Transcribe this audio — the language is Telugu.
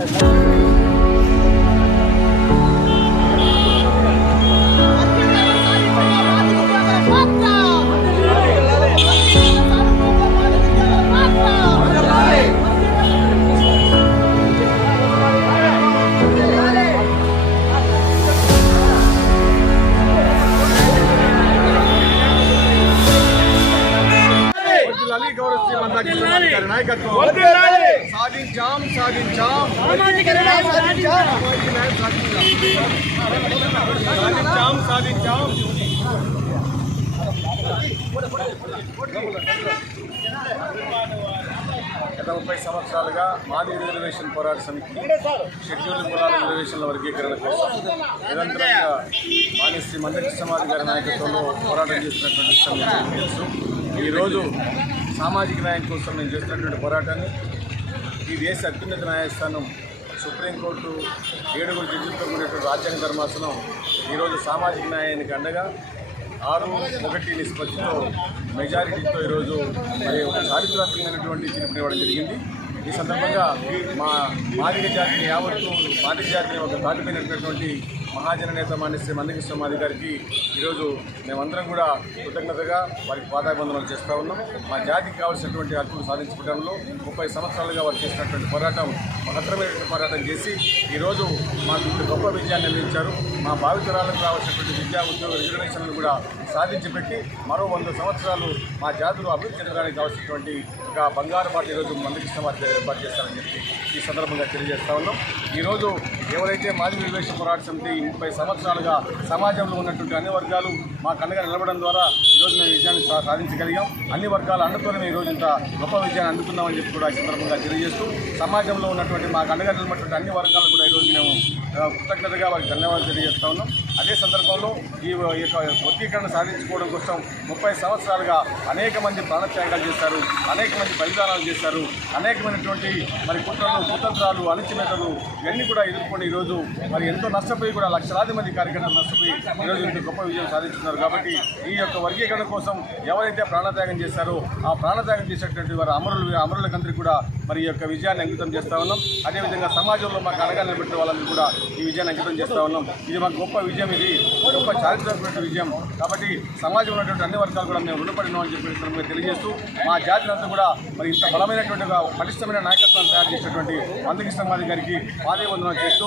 వర్ధిల్లాలి గౌరవ శ్రీ మందాకి గారి నాయకత్వం. సాధించాం సాధించాం. సాధించాం. సాధించాం ముప్పై సంవత్సరాలుగా మాది రిజర్వేషన్ పోరాట సమితి. షెడ్యూల్డ్ కులాల రిజర్వేషన్ల వర్గీకరణ కోసం నిరంతరంగా మాని శ్రీ మందకృష్ణమాది గారి నాయకత్వంలో పోరాటం చేస్తున్నటువంటి తెలుసు ఈరోజు సామాజిక న్యాయం కోసం నేను చేస్తున్నటువంటి పోరాటాన్ని ఈ దేశ అత్యున్నత న్యాయస్థానం సుప్రీంకోర్టు ఏడుగురు జడ్జిలతో కూడినటువంటి రాజ్యాంగ ధర్మాసనం ఈరోజు సామాజిక న్యాయానికి అండగా ఆరు ఒకటి నిష్పత్తితో మెజారిటీతో ఈరోజు మరి ఒక చారిత్రాత్మకమైనటువంటి తీర్పునివ్వడం జరిగింది. ఈ సందర్భంగా మా మాదిక జాతిని యావత్తు మాదిక జాతిని ఒక దాటిపోయినటువంటి మహాజన నేత మాన్య శ్రీ మందకృష్ణ గారికి ఈరోజు మేమందరం కూడా కృతజ్ఞతగా వారికి పాదాబంధనాలు చేస్తూ ఉన్నాం. మా జాతికి కావాల్సినటువంటి హక్కులు సాధించుకోవడంలో ముప్పై సంవత్సరాలుగా వారు చేసినటువంటి పోరాటం మహత్తరమైనటువంటి పోరాటం చేసి ఈరోజు మాకు ఇంత గొప్ప విజయాన్ని అందించారు. మా భావితరాలకు రావాల్సినటువంటి విద్యా ఉద్యోగ రిజర్వేషన్లు కూడా సాధించి పెట్టి మరో వంద సంవత్సరాలు మా జాతులు అభివృద్ధి చెందడానికి కావాల్సినటువంటి ఒక బంగారు పాట ఈరోజు మందకృష్ణ వారి ఏర్పాటు చేస్తారని చెప్పి ఈ సందర్భంగా తెలియజేస్తా ఉన్నాం. ఈరోజు ఎవరైతే మాజీ రిజర్వేషన్ పోరాట సమితి ముప్పై సంవత్సరాలుగా సమాజంలో ఉన్నటువంటి అన్ని వర్గాలు మా కన్నగా నిలబడడం ద్వారా ఈరోజు మేము విజయాన్ని సా- సాధించగలిగాం. అన్ని వర్గాల అండతోనే మేము ఈరోజు ఇంత గొప్ప విజయాన్ని అందుకున్నామని చెప్పి కూడా ఈ సందర్భంగా తెలియజేస్తూ సమాజంలో ఉన్నటువంటి మా కండగా నిలబడినటువంటి అన్ని వర్గాలు కూడా ఈరోజు మేము కృతజ్ఞతగా వారికి ధన్యవాదాలు తెలియజేస్తా ఉన్నాం. అదే సందర్భంలో ఈ యొక్క వర్గీకరణ సాధించుకోవడం కోసం ముప్పై సంవత్సరాలుగా అనేక మంది ప్రాణత్యాగాలు చేశారు అనేక మంది బలిదానాలు చేశారు అనేకమైనటువంటి మరి కుట్రలు కుతంత్రాలు అణచివేతలు ఇవన్నీ కూడా ఎదుర్కొని ఈరోజు మరి ఎంతో నష్టపోయి కూడా లక్షలాది మంది కార్యకర్తలు నష్టపోయి ఈరోజు ఇంత గొప్ప విజయం సాధించున్నారు కాబట్టి ఈ యొక్క వర్గీకరణ కోసం ఎవరైతే ప్రాణత్యాగం చేశారో ఆ ప్రాణత్యాగం చేసేటువంటి వారు అమరులు అమరులకందరికీ కూడా మరి ఈ యొక్క విజయాన్ని అంకితం చేస్తా ఉన్నాం. అదేవిధంగా సమాజంలో మాకు అనగా నిలబెట్టిన వాళ్ళని కూడా ఈ విజయాన్ని అంకితం చేస్తా ఉన్నాం. ఇది మాకు గొప్ప విజయం. ఇది. గొప్ప చారిత్రాత్మక విజయం కాబట్టి సమాజంలో ఉన్నటువంటి అన్ని వర్గాలు కూడా మేము రుణపడినాం అని చెప్పి సందర్భంగా తెలియజేస్తూ మా జాతిని అంతా కూడా మరి ఇంత బలమైనటువంటి పటిష్టమైన నాయకత్వాన్ని తయారు చేసినటువంటి మందకృష్ణ మాది గారికి పాదే వందనం చేస్తూ.